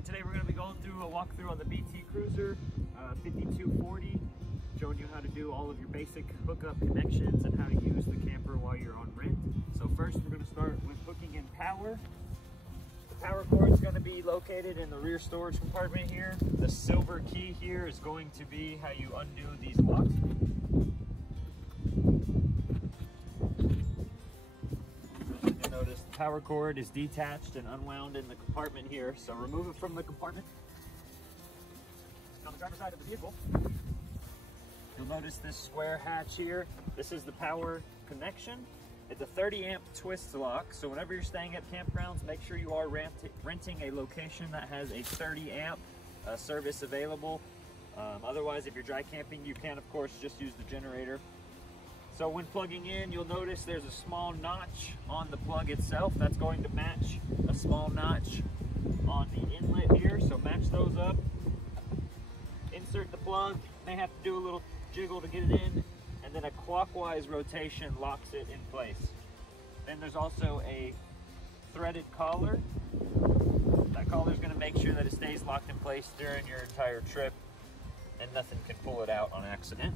Okay, today we're going to be going through a walkthrough on the BT Cruiser 5240, showing you how to do all of your basic hookup connections and how to use the camper while you're on rent. So first we're going to start with hooking in power. The power cord is going to be located in the rear storage compartment here. The silver key here is going to be how you undo these locks. You'll notice the power cord is detached and unwound in the compartment here, so remove it from the compartment. On the driver's side of the vehicle, you'll notice this square hatch here. This is the power connection. It's a 30 amp twist lock, so whenever you're staying at campgrounds, make sure you are renting a location that has a 30 amp service available. Otherwise, if you're dry camping, you can of course just use the generator. So when plugging in, you'll notice there's a small notch on the plug itself. That's going to match a small notch on the inlet here, so match those up. Insert the plug, may have to do a little jiggle to get it in, and then a clockwise rotation locks it in place. Then there's also a threaded collar. That collar is going to make sure that it stays locked in place during your entire trip and nothing can pull it out on accident.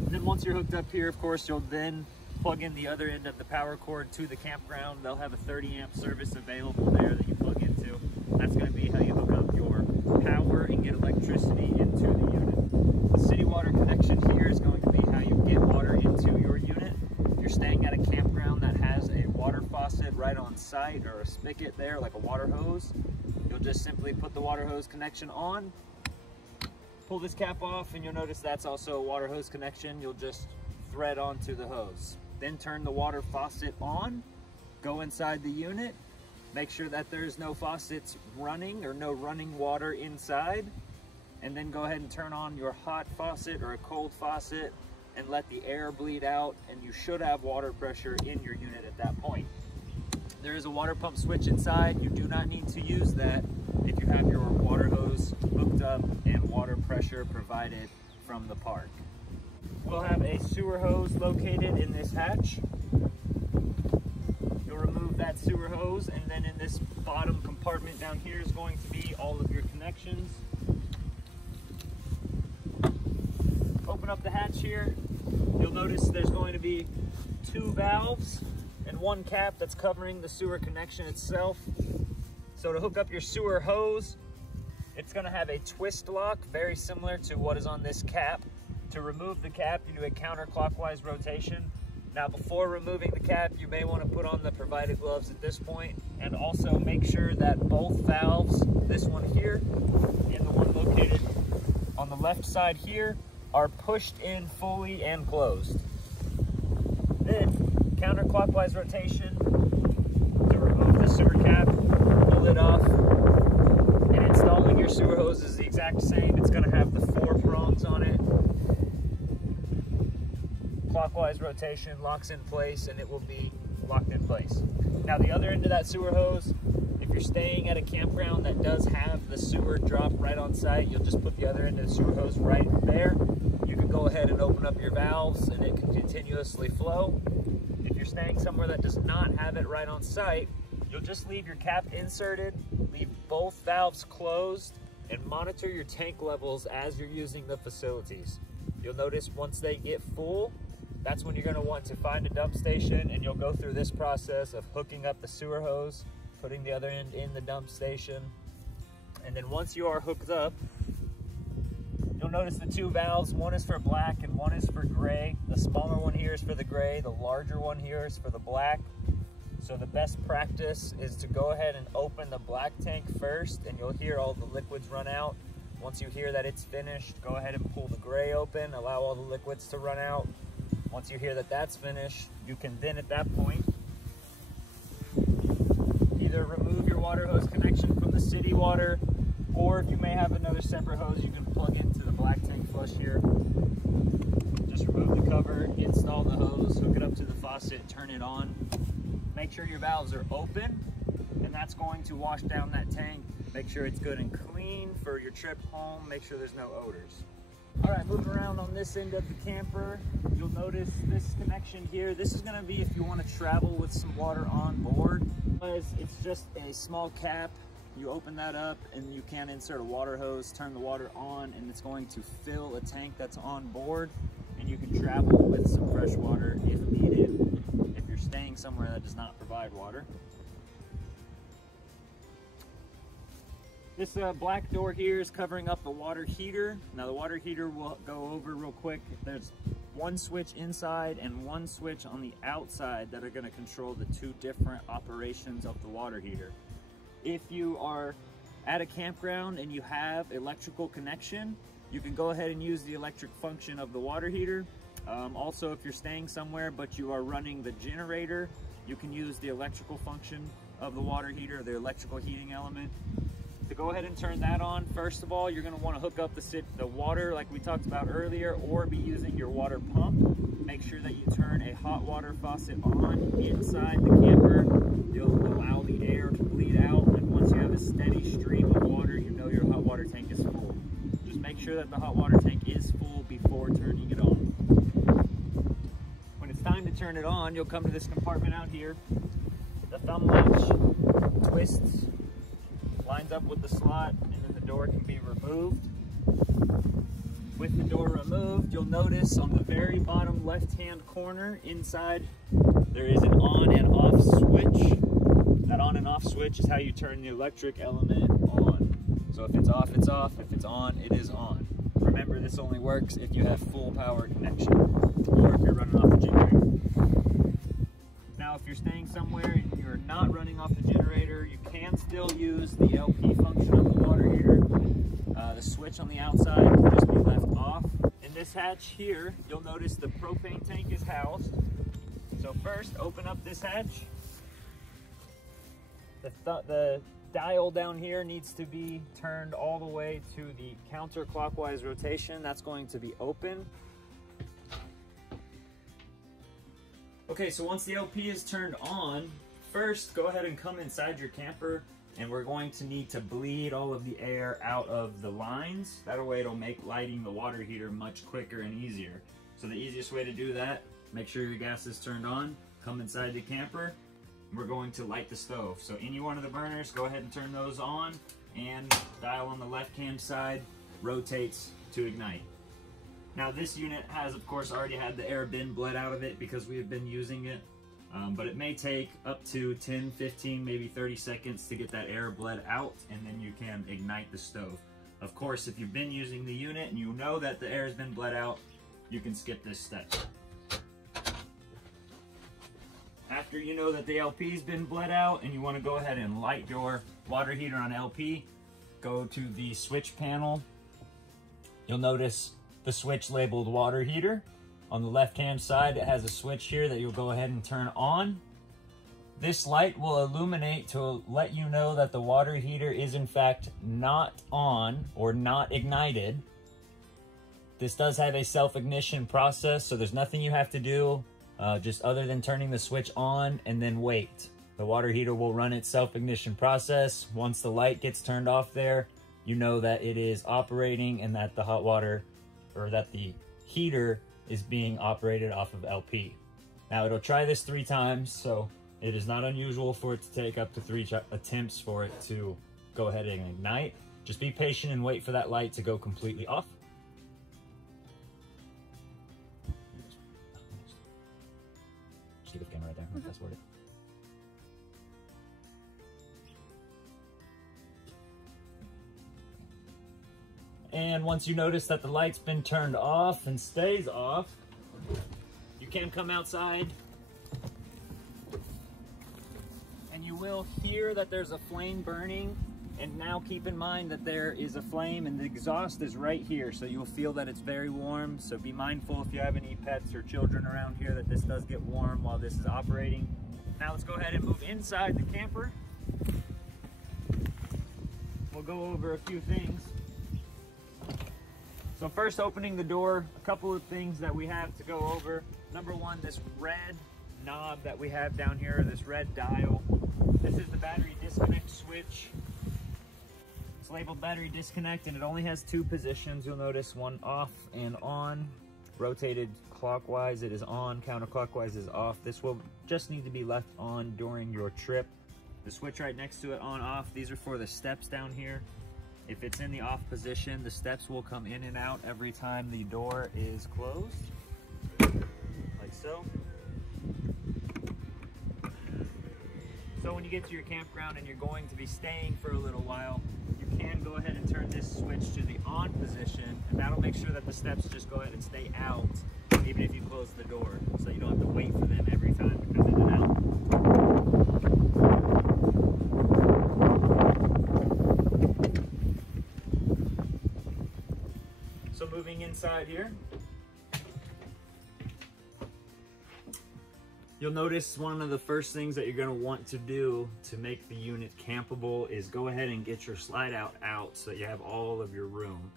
And then once you're hooked up here, of course, you'll then plug in the other end of the power cord to the campground. They'll have a 30 amp service available there that you plug into. That's going to be how you hook up your power and get electricity into the unit. The city water connection here is going to be how you get water into your unit. If you're staying at a campground that has a water faucet right on site or a spigot there, like a water hose, you'll just simply put the water hose connection on, pull this cap off, and you'll notice that's also a water hose connection. You'll just thread onto the hose. Then turn the water faucet on, go inside the unit, make sure that there's no faucets running or no running water inside, and then go ahead and turn on your hot faucet or a cold faucet and let the air bleed out, and you should have water pressure in your unit at that point. There is a water pump switch inside. You do not need to use that if you have your water hose hooked up and water pressure provided from the park. We'll have a sewer hose located in this hatch. You'll remove that sewer hose, and then in this bottom compartment down here is going to be all of your connections. Open up the hatch here. You'll notice there's going to be 2 valves and 1 cap that's covering the sewer connection itself. So to hook up your sewer hose, it's going to have a twist lock, very similar to what is on this cap. To remove the cap, you do a counterclockwise rotation. Now before removing the cap, you may want to put on the provided gloves at this point, and also make sure that both valves, this one here and the one located on the left side here, are pushed in fully and closed. Then counterclockwise rotation to remove the sewer cap, pull it off, and installing your sewer hose is the exact same. It's going to have the 4 prongs on it. Clockwise rotation locks in place, and it will be locked in place. Now the other end of that sewer hose, if you're staying at a campground that does have the sewer drop right on site, you'll just put the other end of the sewer hose right there. You can go ahead and open up your valves and it can continuously flow. If you're staying somewhere that does not have it right on site, you'll just leave your cap inserted, leave both valves closed, and monitor your tank levels as you're using the facilities. You'll notice once they get full, that's when you're going to want to find a dump station, and you'll go through this process of hooking up the sewer hose, putting the other end in the dump station, and then once you are hooked up, you'll notice the 2 valves. One is for black and one is for gray. The smaller one here is for the gray. The larger one here is for the black. So the best practice is to go ahead and open the black tank first, and you'll hear all the liquids run out. Once you hear that it's finished, go ahead and pull the gray open, allow all the liquids to run out. Once you hear that that's finished, you can then at that point either remove your water hose connection from the city water, or if you may have another separate hose, you can plug into the black tank flush here. Just remove the cover, install the hose, hook it up to the faucet, turn it on. Make sure your valves are open, and that's going to wash down that tank. Make sure it's good and clean for your trip home. Make sure there's no odors. All right, moving around on this end of the camper, you'll notice this connection here. This is gonna be if you wanna travel with some water on board. It's just a small cap you open that up and you can insert a water hose, turn the water on, and it's going to fill a tank that's on board, and you can travel with some fresh water if needed, if you're staying somewhere that does not provide water. This black door here is covering up the water heater. Now the water heater will go over real quick. There's one switch inside and one switch on the outside that are going to control the two different operations of the water heater. If you are at a campground and you have electrical connection, you can go ahead and use the electric function of the water heater. Also, if you're staying somewhere but you are running the generator, you can use the electrical function of the water heater, the electrical heating element. To go ahead and turn that on, first of all, you're going to want to hook up the water like we talked about earlier, or be using your water pump. Make sure that you turn a hot water faucet on inside the camper. You'll allow the air to bleed out, and once you have a steady stream of water, you know your hot water tank is full. Just make sure that the hot water tank is full before turning it on. When it's time to turn it on, you'll come to this compartment out here. The thumb latch twists, lines up with the slot, and then the door can be removed. With the door removed, you'll notice on the very bottom left-hand corner inside, there is an on and off switch. That on and off switch is how you turn the electric element on. So if it's off, it's off. If it's on, it is on. Remember, this only works if you have full power connection, or if you're running off the generator. Now, if you're staying somewhere and you're not running off the generator, you can still use the LP function of the water heater. The switch on the outside can just be left off. In this hatch here, you'll notice the propane tank is housed. So first, open up this hatch. The dial down here needs to be turned all the way to the counterclockwise rotation. That's going to be open. Okay, so once the LP is turned on, first go ahead and come inside your camper, and we're going to need to bleed all of the air out of the lines. That way it'll make lighting the water heater much quicker and easier. So the easiest way to do that, make sure your gas is turned on, come inside the camper, and we're going to light the stove. So any one of the burners, go ahead and turn those on, and dial on the left-hand side rotates to ignite. Now this unit has, of course, already had the air been bled out of it because we have been using it, but it may take up to 10, 15, maybe 30 seconds to get that air bled out, and then you can ignite the stove. Of course, if you've been using the unit and you know that the air has been bled out, you can skip this step. After you know that the LP has been bled out and you want to go ahead and light your water heater on LP, go to the switch panel. You'll notice the switch labeled water heater. On the left hand side, it has a switch here that you'll go ahead and turn on. This light will illuminate to let you know that the water heater is in fact not on or not ignited. This does have a self-ignition process, so there's nothing you have to do just other than turning the switch on and then wait. The water heater will run its self-ignition process. Once the light gets turned off there, you know that it is operating and that the hot water, or that the heater, is being operated off of LP. Now it'll try this 3 times, so it is not unusual for it to take up to 3 attempts for it to go ahead and ignite. Just be patient and wait for that light to go completely off. Just keep the camera right there. Fast forward it. And once you notice that the light's been turned off and stays off, you can come outside and you will hear that there's a flame burning. And now keep in mind that there is a flame and the exhaust is right here, so you'll feel that it's very warm. So be mindful if you have any pets or children around here that this does get warm while this is operating. Now let's go ahead and move inside the camper. We'll go over a few things. So first, opening the door, a couple of things that we have to go over. Number one, this red knob that we have down here, this red dial. This is the battery disconnect switch. It's labeled battery disconnect and it only has 2 positions. You'll notice one off and on. Rotated clockwise, it is on. Counterclockwise is off. This will just need to be left on during your trip. The switch right next to it, on off, these are for the steps down here. If it's in the off position, the steps will come in and out every time the door is closed, like so. So when you get to your campground and you're going to be staying for a little while, you can go ahead and turn this switch to the on position, and that'll make sure that the steps just go ahead and stay out, even if you close the door, so you don't have to wait for them every time to come in and out. So moving inside here, you'll notice one of the first things that you're going to want to do to make the unit campable is go ahead and get your slide out so that you have all of your room.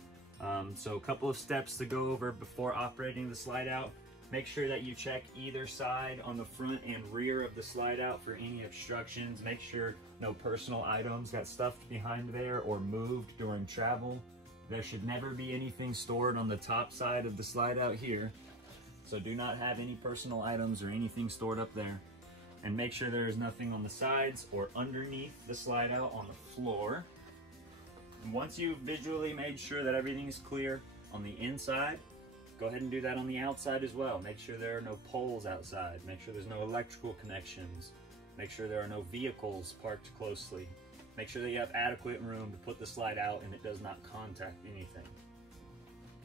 So a couple of steps to go over before operating the slide out. Make sure that you check either side on the front and rear of the slide out for any obstructions. Make sure no personal items got stuffed behind there or moved during travel. There should never be anything stored on the top side of the slide out here. So do not have any personal items or anything stored up there. And make sure there is nothing on the sides or underneath the slide out on the floor. And once you've visually made sure that everything is clear on the inside, go ahead and do that on the outside as well. Make sure there are no poles outside. Make sure there's no electrical connections. Make sure there are no vehicles parked closely. Make sure that you have adequate room to put the slide out and it does not contact anything.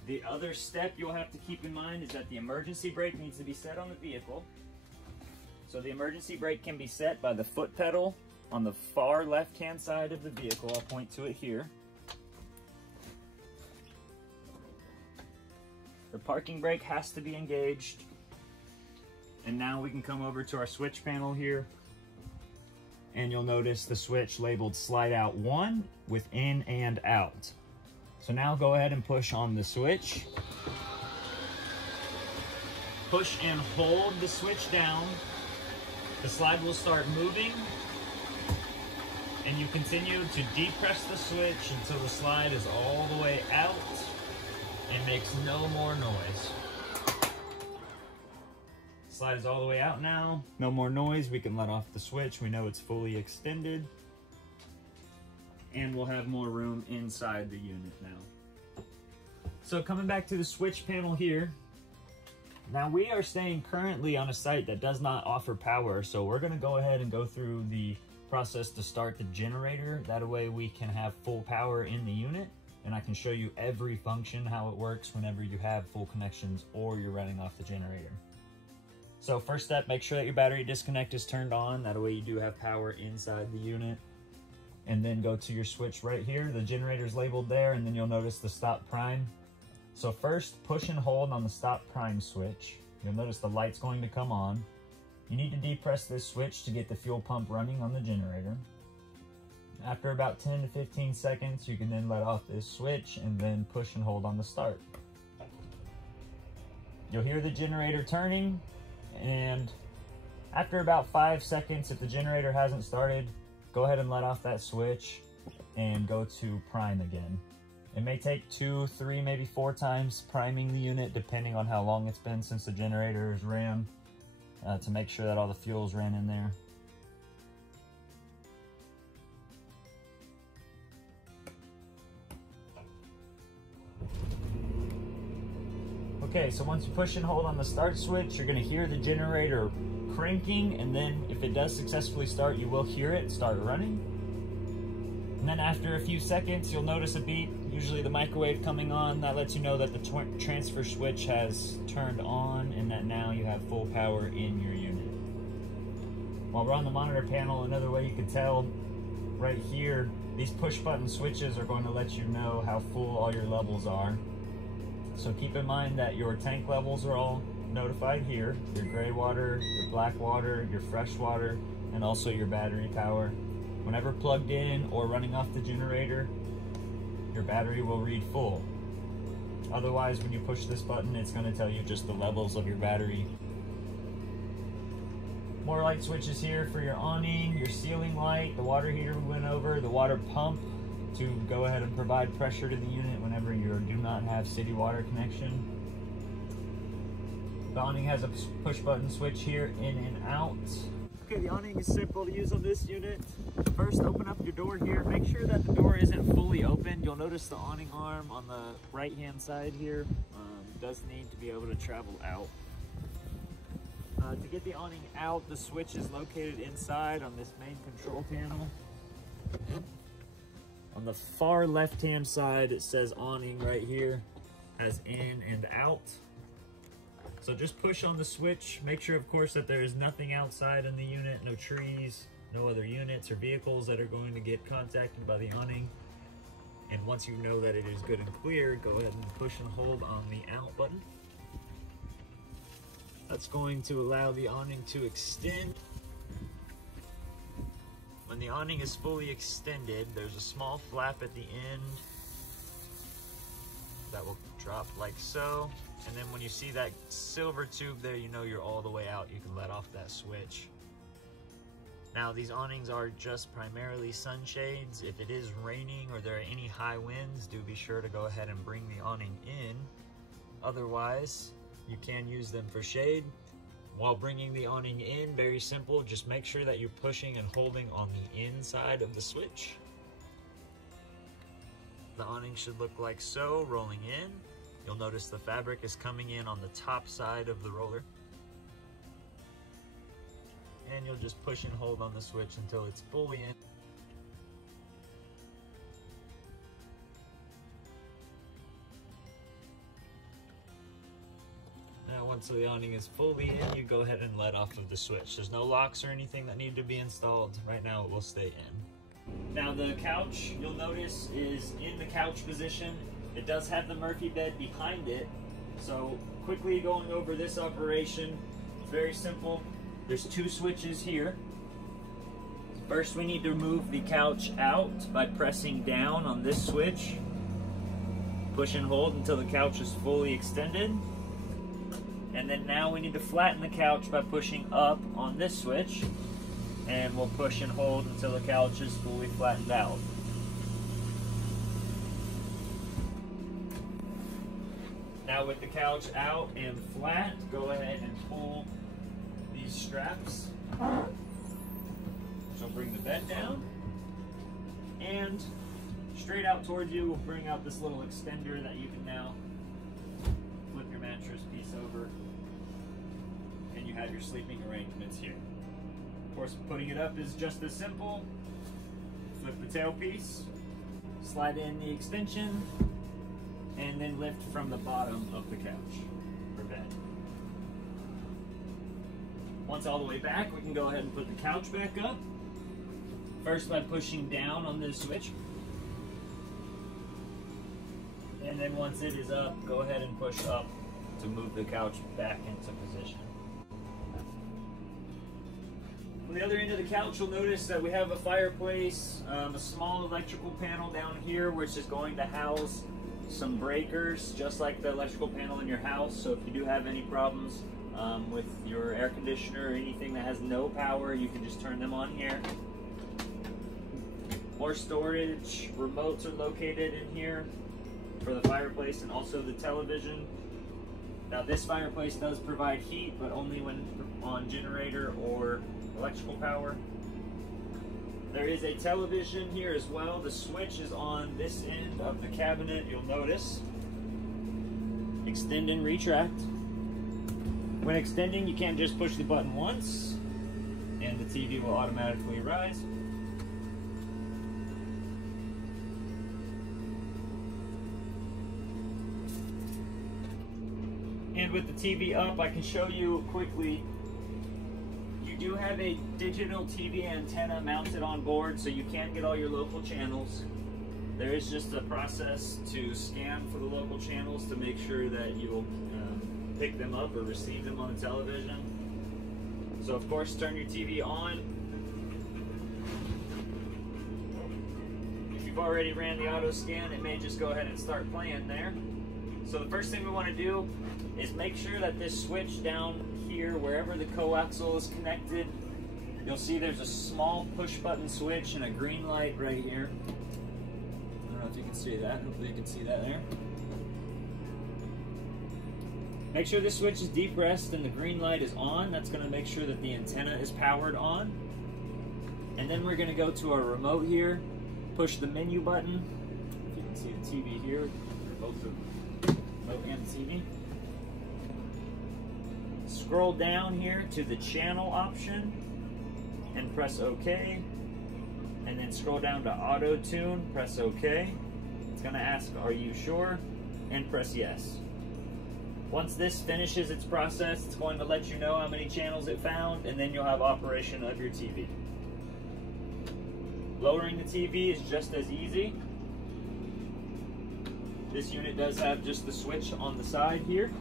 The other step you'll have to keep in mind is that the emergency brake needs to be set on the vehicle. So the emergency brake can be set by the foot pedal on the far left-hand side of the vehicle. I'll point to it here. The parking brake has to be engaged. And now we can come over to our switch panel here. And you'll notice the switch labeled slide out 1 with in and out. So now go ahead and push on the switch. Push and hold the switch down. The slide will start moving. And you continue to depress the switch until the slide is all the way out and makes no more noise. Slide is all the way out now. No more noise. We can let off the switch. We know it's fully extended. And we'll have more room inside the unit now. So coming back to the switch panel here. Now we are staying currently on a site that does not offer power. So we're gonna go ahead and go through the process to start the generator. That way we can have full power in the unit. And I can show you every function, how it works whenever you have full connections or you're running off the generator. So first step, make sure that your battery disconnect is turned on. That way you do have power inside the unit. And then go to your switch right here. The generator's labeled there, and then you'll notice the stop prime. So first, push and hold on the stop prime switch. You'll notice the light's going to come on. You need to depress this switch to get the fuel pump running on the generator. After about 10 to 15 seconds, you can then let off this switch and then push and hold on the start. You'll hear the generator turning, and after about 5 seconds, if the generator hasn't started, go ahead and let off that switch and go to prime again. It may take 2, 3, maybe 4 times priming the unit, depending on how long it's been since the generator is ran, to make sure that all the fuel's ran in there. Okay, so once you push and hold on the start switch, you're going to hear the generator cranking, and then if it does successfully start, you will hear it start running. And then after a few seconds, you'll notice a beep, usually the microwave coming on. That lets you know that the transfer switch has turned on and that now you have full power in your unit. While we're on the monitor panel, another way you can tell right here, these push button switches are going to let you know how full all your levels are. So keep in mind that your tank levels are all notified here, your gray water, your black water, your fresh water, and also your battery power. Whenever plugged in or running off the generator, your battery will read full. Otherwise, when you push this button, it's going to tell you just the levels of your battery. More light switches here for your awning, your ceiling light, the water heater we went over, the water pump to go ahead and provide pressure to the unit whenever you do not have city water connection. The awning has a push button switch here, in and out. Okay, the awning is simple to use on this unit. First, open up your door here. Make sure that the door isn't fully open. You'll notice the awning arm on the right-hand side here does need to be able to travel out. To get the awning out, the switch is located inside on this main control panel. On the far left-hand side, it says awning right here, as in and out. So just push on the switch. Make sure, of course, that there is nothing outside in the unit, no trees, no other units or vehicles that are going to get contacted by the awning. And once you know that it is good and clear, go ahead and push and hold on the out button. That's going to allow the awning to extend. When the awning is fully extended, there's a small flap at the end that will drop like so. And then when you see that silver tube there, you know you're all the way out. You can let off that switch. Now, these awnings are just primarily sunshades. If it is raining or there are any high winds, do be sure to go ahead and bring the awning in. Otherwise, you can use them for shade. While bringing the awning in, very simple, just make sure that you're pushing and holding on the inside of the switch. The awning should look like so, rolling in. You'll notice the fabric is coming in on the top side of the roller. And you'll just push and hold on the switch until it's fully in. Now once the awning is fully in, you go ahead and let off of the switch. There's no locks or anything that need to be installed. Right now it will stay in. Now the couch, you'll notice, is in the couch position. It does have the Murphy bed behind it. So quickly going over this operation, it's very simple. There's two switches here. First, we need to move the couch out by pressing down on this switch. Push and hold until the couch is fully extended. And then now we need to flatten the couch by pushing up on this switch. And we'll push and hold until the couch is fully flattened out. Now with the couch out and flat, go ahead and pull these straps. So bring the bed down, and straight out towards you will bring out this little extender that you can now flip your mattress piece over, and you have your sleeping arrangements here. Of course, putting it up is just as simple. Flip the tailpiece, slide in the extension, and then lift from the bottom of the couch or bed. Once all the way back, we can go ahead and put the couch back up. First by pushing down on this switch. And then once it is up, go ahead and push up to move the couch back into position. On the other end of the couch, you'll notice that we have a fireplace, a small electrical panel down here, which is going to house some breakers, just like the electrical panel in your house. So if you do have any problems with your air conditioner or anything that has no power, you can just turn them on here. More storage remotes are located in here for the fireplace and also the television. Now this fireplace does provide heat, but only when on generator or electrical power. There is a television here as well. The switch is on this end of the cabinet, you'll notice. Extend and retract. When extending, you can't just push the button once, and the TV will automatically rise. And with the TV up, I can show you quickly. You do have a digital TV antenna mounted on board, so you can get all your local channels. There is just a process to scan for the local channels to make sure that you will pick them up or receive them on the television. So of course, turn your TV on. If you've already ran the auto scan, it may just go ahead and start playing there. So the first thing we want to do is make sure that this switch down here, wherever the coaxial is connected, you'll see there's a small push button switch and a green light right here. I don't know if you can see that. Hopefully you can see that there. Make sure this switch is depressed and the green light is on. That's going to make sure that the antenna is powered on. And then we're going to go to our remote here, push the menu button. If you can see the TV here, both the remote and the TV. Scroll down here to the channel option and press OK. And then scroll down to auto tune, press OK. It's going to ask, are you sure? And press yes. Once this finishes its process, it's going to let you know how many channels it found, and then you'll have operation of your TV. Lowering the TV is just as easy. This unit does have just the switch on the side here.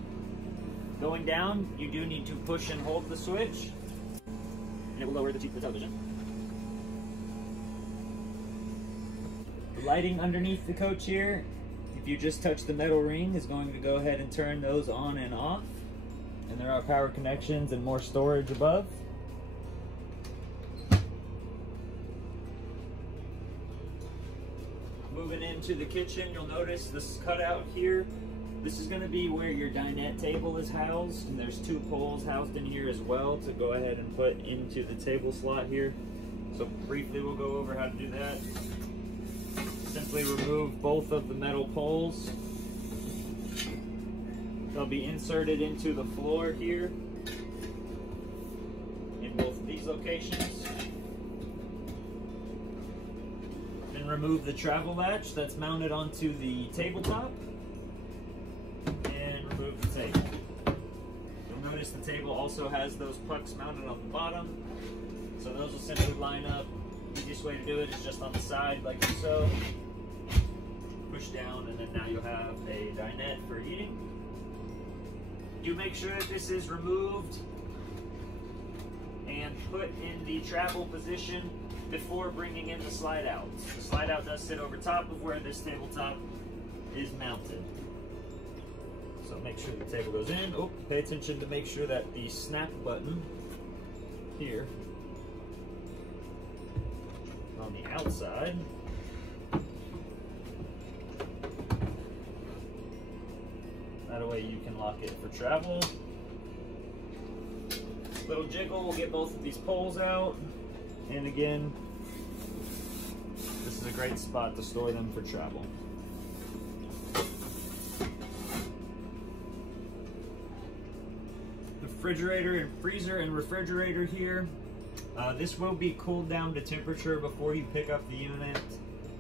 Going down, you do need to push and hold the switch, and it will lower the television. The lighting underneath the coach here, if you just touch the metal ring, is going to go ahead and turn those on and off. And there are power connections and more storage above. Moving into the kitchen, you'll notice this cutout here. This is going to be where your dinette table is housed, and there's 2 poles housed in here as well to go ahead and put into the table slot here. So briefly we'll go over how to do that. Simply remove both of the metal poles. They'll be inserted into the floor here in both of these locations. Then remove the travel latch that's mounted onto the tabletop and remove the table. You'll notice the table also has those pucks mounted on the bottom, so those will simply line up. The easiest way to do it is just on the side like so. Push down, and then now you'll have a dinette for eating. Do make sure that this is removed and put in the travel position before bringing in the slide out. The slide out does sit over top of where this tabletop is mounted. So make sure the table goes in. Oh, pay attention to make sure that the snap button here on the outside that way you can lock it for travel. Little jiggle will get both of these poles out. And again, this is a great spot to store them for travel. Refrigerator and freezer and refrigerator here. This will be cooled down to temperature before you pick up the unit.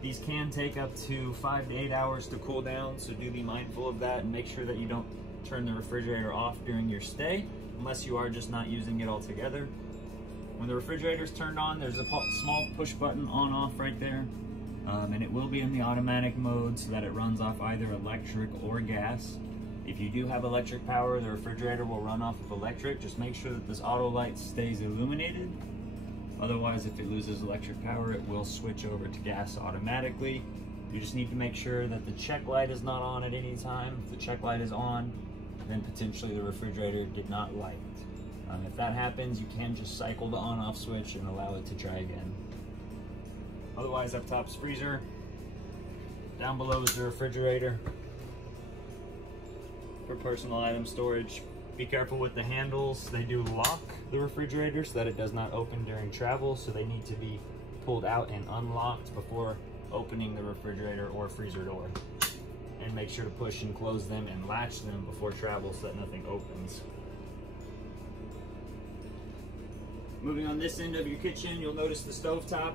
These can take up to 5 to 8 hours to cool down, so do be mindful of that and make sure that you don't turn the refrigerator off during your stay, unless you are just not using it altogether. When the refrigerator is turned on, there's a small push button on-off right there, and it will be in the automatic mode so that it runs off either electric or gas. If you do have electric power, the refrigerator will run off of electric. Just make sure that this auto light stays illuminated. Otherwise, if it loses electric power, it will switch over to gas automatically. You just need to make sure that the check light is not on at any time. If the check light is on, then potentially the refrigerator did not light. If that happens, you can just cycle the on-off switch and allow it to try again. Otherwise, up top's freezer. Down below is the refrigerator for personal item storage. Be careful with the handles. They do lock the refrigerator so that it does not open during travel, so they need to be pulled out and unlocked before opening the refrigerator or freezer door. And make sure to push and close them and latch them before travel so that nothing opens. Moving on this end of your kitchen, you'll notice the stovetop.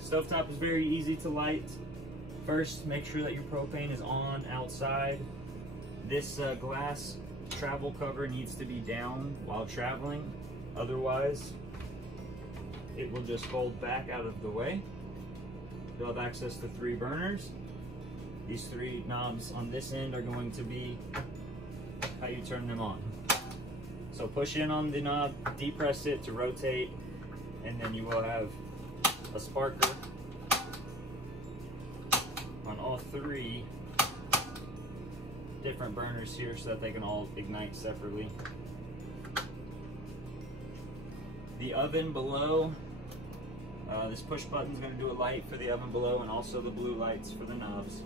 Stovetop is very easy to light. First, make sure that your propane is on outside. This glass travel cover needs to be down while traveling. Otherwise, it will just fold back out of the way. You'll have access to 3 burners. These 3 knobs on this end are going to be how you turn them on. So push in on the knob, depress it to rotate, and then you will have a sparker on all 3 different burners here so that they can all ignite separately. The oven below, this push button is going to do a light for the oven below and also the blue lights for the knobs.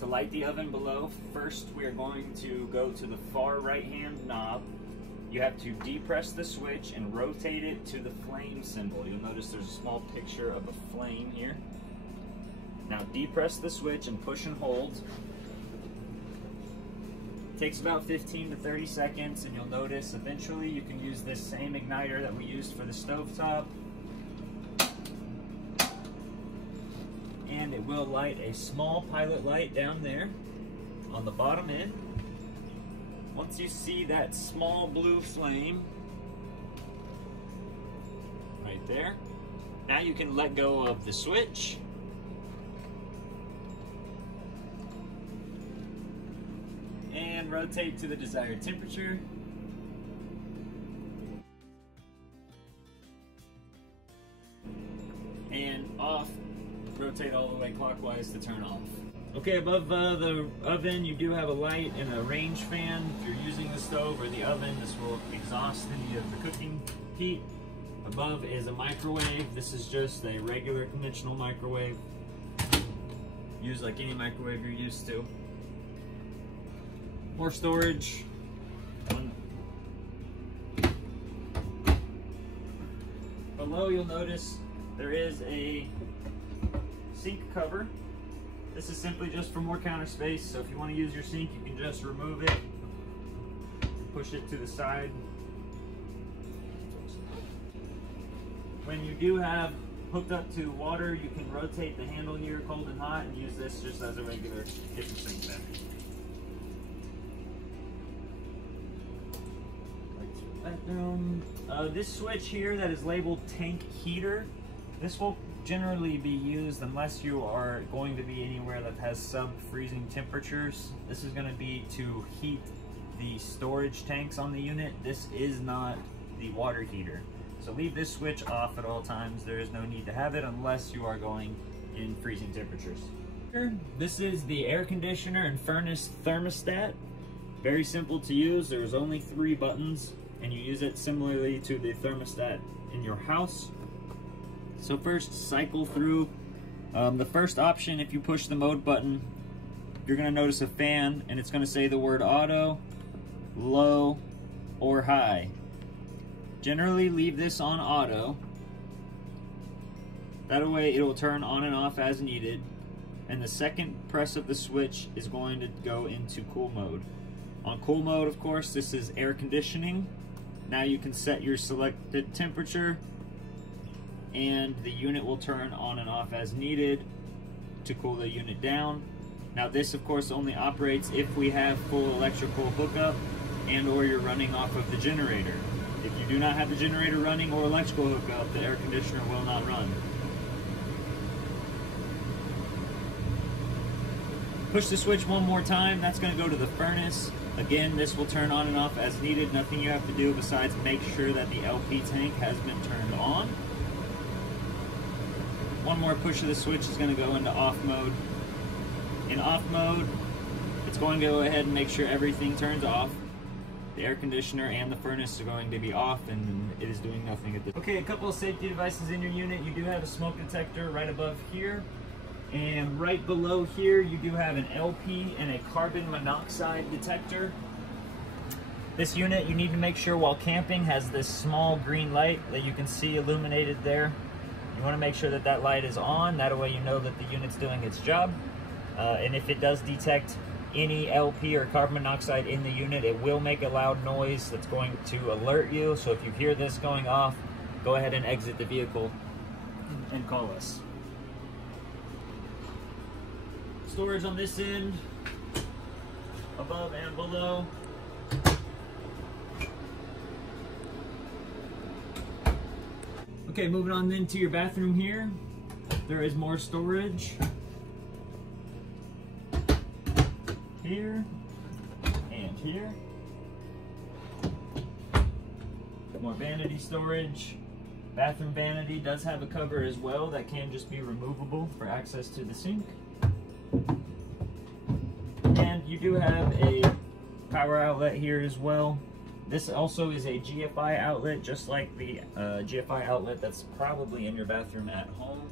To light the oven below, first we are going to go to the far right-hand knob. You have to depress the switch and rotate it to the flame symbol. You'll notice there's a small picture of a flame here. Now depress the switch and push and hold. It takes about 15 to 30 seconds, and you'll notice eventually you can use this same igniter that we used for the stovetop. And it will light a small pilot light down there on the bottom end. Once you see that small blue flame right there, now you can let go of the switch. And rotate to the desired temperature. And off. Rotate all the way clockwise to turn off. Okay, above the oven you do have a light and a range fan. If you're using the stove or the oven, this will exhaust any of the cooking heat. Above is a microwave. This is just a regular conventional microwave. Used like any microwave you're used to. More storage. Below you'll notice there is a sink cover. This is simply just for more counter space, so if you want to use your sink, you can just remove it, push it to the side. When you do have hooked up to water, you can rotate the handle here, cold and hot, and use this just as a regular kitchen sink bed. Bathroom. This switch here that is labeled tank heater, this will generally be used unless you are going to be anywhere that has sub-freezing temperatures. This is going to be to heat the storage tanks on the unit. This is not the water heater. So leave this switch off at all times. There is no need to have it unless you are going in freezing temperatures. This is the air conditioner and furnace thermostat. Very simple to use. There's only 3 buttons, and you use it similarly to the thermostat in your house. So first, cycle through. The first option, if you push the mode button, you're going to notice a fan, and it's going to say the word auto, low, or high. Generally leave this on auto. That way it will turn on and off as needed. And the second press of the switch is going to go into cool mode. On cool mode, of course, this is air conditioning. Now you can set your selected temperature, and the unit will turn on and off as needed to cool the unit down. Now this of course only operates if we have full electrical hookup and or you're running off of the generator. If you do not have the generator running or electrical hookup, the air conditioner will not run. Push the switch one more time, that's going to go to the furnace. Again, this will turn on and off as needed. Nothing you have to do besides make sure that the LP tank has been turned on. One more push of the switch is going to go into off mode. In off mode, it's going to go ahead and make sure everything turns off. The air conditioner and the furnace are going to be off, and it is doing nothing at this. Okay, a couple of safety devices in your unit. You do have a smoke detector right above here. And right below here, you do have an LP and a carbon monoxide detector. This unit, you need to make sure while camping, has this small green light that you can see illuminated there. You want to make sure that that light is on. That way you know that the unit's doing its job. And if it does detect any LP or carbon monoxide in the unit, it will make a loud noise that's going to alert you. So if you hear this going off, go ahead and exit the vehicle and call us. Storage on this end, above and below. Okay, moving on then to your bathroom here. There is more storage. Here and here. More vanity storage. Bathroom vanity does have a cover as well that can just be removable for access to the sink. And you do have a power outlet here as well. This also is a GFI outlet, just like the GFI outlet that's probably in your bathroom at home.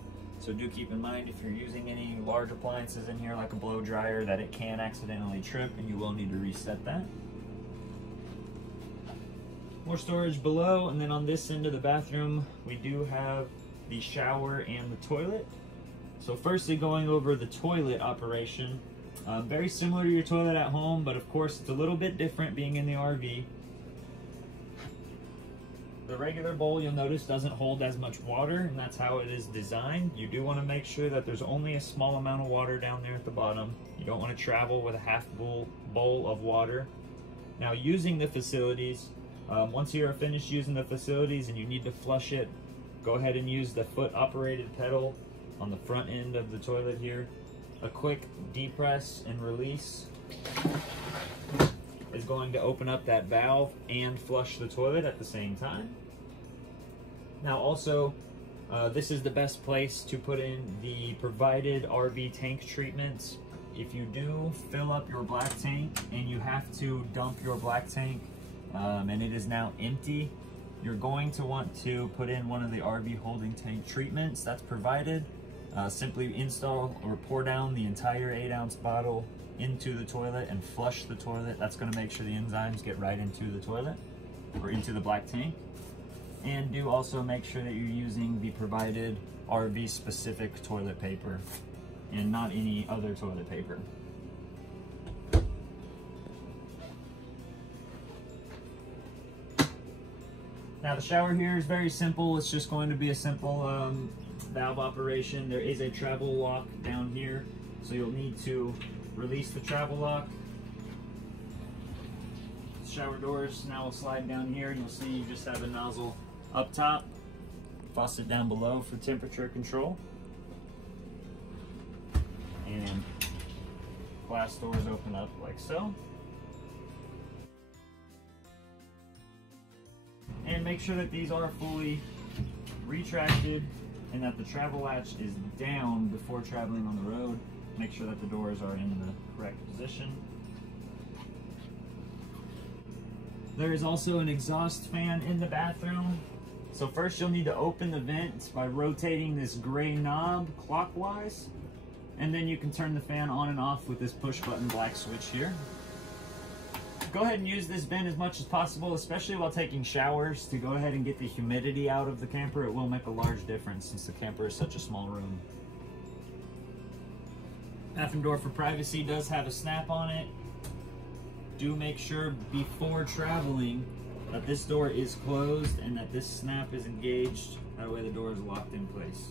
So do keep in mind if you're using any large appliances in here like a blow dryer that it can accidentally trip and you will need to reset that. More storage below, and then on this end of the bathroom we do have the shower and the toilet. So firstly, going over the toilet operation, very similar to your toilet at home, but of course it's a little bit different being in the RV. The regular bowl, you'll notice, doesn't hold as much water, and that's how it is designed. You do want to make sure that there's only a small amount of water down there at the bottom. You don't want to travel with a half bowl of water. Now, using the facilities, once you are finished using the facilities and you need to flush it, go ahead and use the foot operated pedal on the front end of the toilet here. A quick depress and release is going to open up that valve and flush the toilet at the same time. Now also, this is the best place to put in the provided RV tank treatments. If you do fill up your black tank and you have to dump your black tank and it is now empty, you're going to want to put in one of the RV holding tank treatments that's provided. Simply install or pour down the entire 8-ounce bottle into the toilet and flush the toilet. That's going to make sure the enzymes get right into the toilet or into the black tank. And do also make sure that you're using the provided RV specific toilet paper and not any other toilet paper. Now the shower here is very simple. It's just going to be a simple valve operation. There is a travel lock down here, so you'll need to release the travel lock. Shower doors now will slide down here, and you'll see you just have a nozzle up top, faucet down below for temperature control, and glass doors open up like so. And make sure that these are fully retracted and that the travel latch is down before traveling on the road. Make sure that the doors are in the correct position. There is also an exhaust fan in the bathroom. So first you'll need to open the vent by rotating this gray knob clockwise, and then you can turn the fan on and off with this push button black switch here. Go ahead and use this vent as much as possible, especially while taking showers, to go ahead and get the humidity out of the camper. It will make a large difference since the camper is such a small room. Bathroom door for privacy does have a snap on it. Do make sure before traveling that this door is closed and that this snap is engaged. That way the door is locked in place.